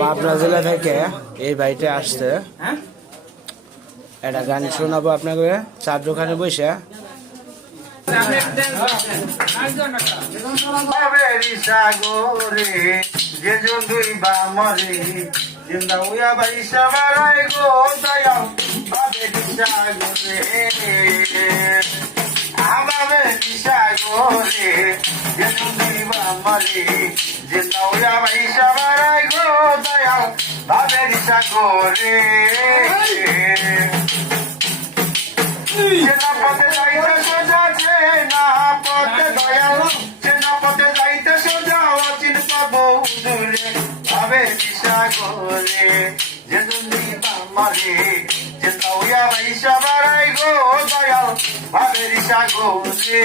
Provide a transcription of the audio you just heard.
পাবনা জেলা থেকে এই বাড়িতে আসছে একটা গান শোনাবো আপনাকে চারখানে বসে। সাগরে যে জন্তুই বামরে জিন্দা উয়া ভাই সবাই গো দয়াল বাবে সাগরে আমাবে সাগরে যে জন্তুই বামরে জিন্দা উয়া ভাই সবাই গো দয়াল বাবে সাগরে চেনা পথে যাইতে সোজা চেনা পথে দয়াল চেনা পথে যাইতে সোজা অচিন পাবো দূরে ভাবে সাগরে যে দুনি বামারে যে তাওয়া ভাইসা বাড়াই গো দয়াল ভাবে সাগরে